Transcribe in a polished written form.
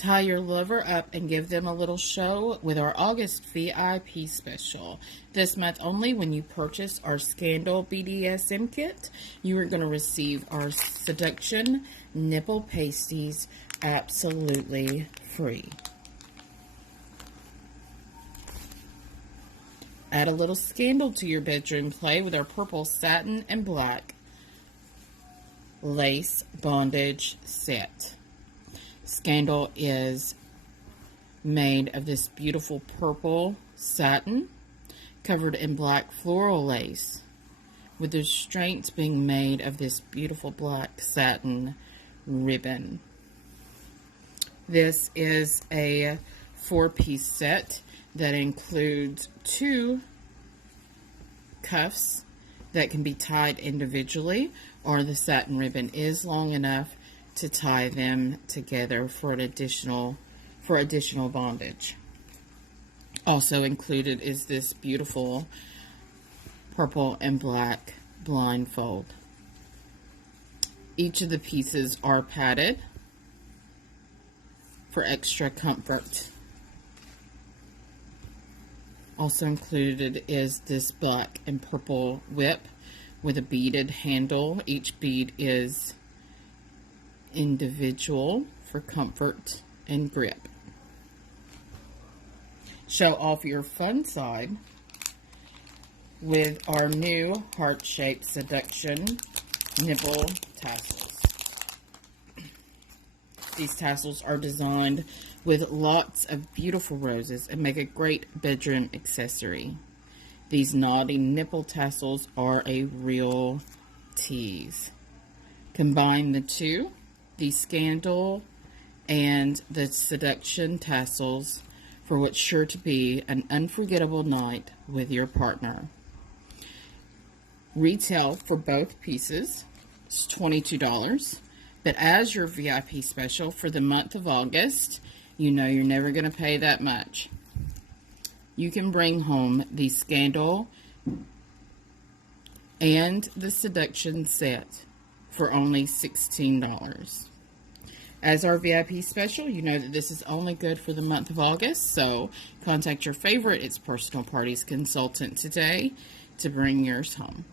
Tie your lover up and give them a little show with our August VIP special. This month only, when you purchase our Scandal BDSM Kit, you are going to receive our Seduction Nipple Pasties absolutely free. Add a little scandal to your bedroom play with our purple satin and black lace bondage set. Scandal is made of this beautiful purple satin covered in black floral lace, with the restraints being made of this beautiful black satin ribbon. This is a 4-piece set that includes 2 cuffs that can be tied individually, or the satin ribbon is long enough to tie them together for additional bondage. Also included is this beautiful purple and black blindfold. Each of the pieces are padded for extra comfort. Also included is this black and purple whip with a beaded handle. Each bead is individual for comfort and grip. Show off your fun side with our new heart-shaped Seduction Nipple Tassels. These tassels are designed with lots of beautiful roses and make a great bedroom accessory. These naughty nipple tassels are a real tease. Combine the two, the Scandal and the Seduction tassels, for what's sure to be an unforgettable night with your partner. Retail for both pieces is $22, but as your VIP special for the month of August, you know you're never going to pay that much. You can bring home the Scandal and the Seduction set for only $16. As our VIP special, you know that this is only good for the month of August, so contact your favorite It's Personal Parties consultant today to bring yours home.